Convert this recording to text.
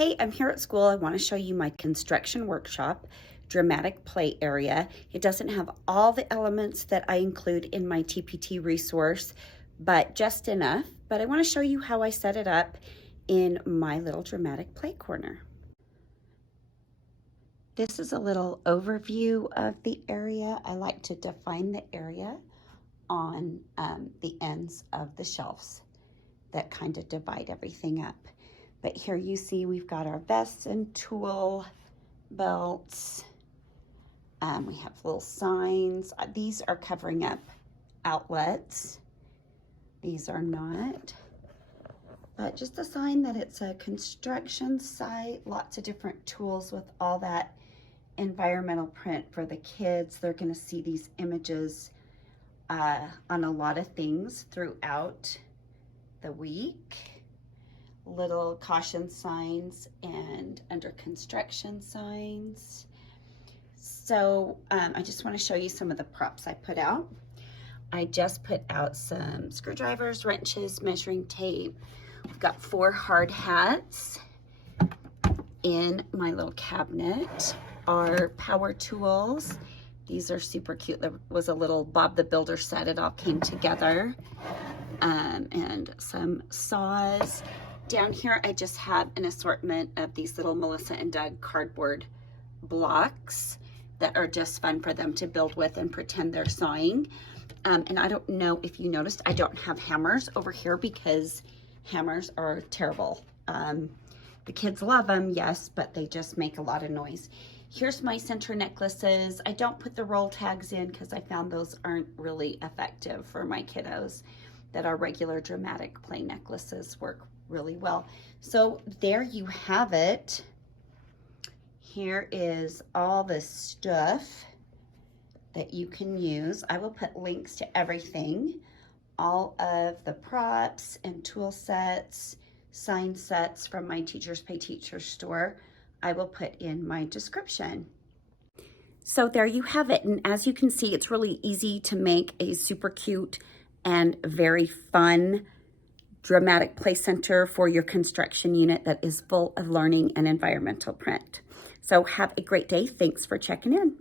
Hey, I'm here at school. I want to show you my construction workshop, dramatic play area. It doesn't have all the elements that I include in my TPT resource, but just enough. But I want to show you how I set it up in my little dramatic play corner. This is a little overview of the area. I like to define the area on the ends of the shelves that kind of divide everything up. But here you see we've got our vests and tool belts. We have little signs. These are covering up outlets. These are not. But just a sign that it's a construction site. Lots of different tools with all that environmental print for the kids. They're going to see these images on a lot of things throughout the week. Little caution signs and under construction signs. So I just want to show you some of the props I put out. I just put out some screwdrivers, wrenches, measuring tape. We've got 4 hard hats in my little cabinet. Our power tools. These are super cute. There was a little Bob the Builder set. It all came together. And some saws. Down here, I just have an assortment of these little Melissa and Doug cardboard blocks that are just fun for them to build with and pretend they're sawing. And I don't know if you noticed, I don't have hammers over here because hammers are terrible. The kids love them, yes, but they just make a lot of noise. Here's my center necklaces. I don't put the roll tags in because I found those aren't really effective for my kiddos, that our regular dramatic play necklaces work really well. So there you have it. Here is all the stuff that you can use. I will put links to everything, all of the props and tool sets, sign sets from my Teachers Pay Teachers store. I will put in my description. So there you have it. And as you can see, it's really easy to make a super cute and very fun dramatic play center for your construction unit that is full of learning and environmental print. So have a great day. Thanks for checking in.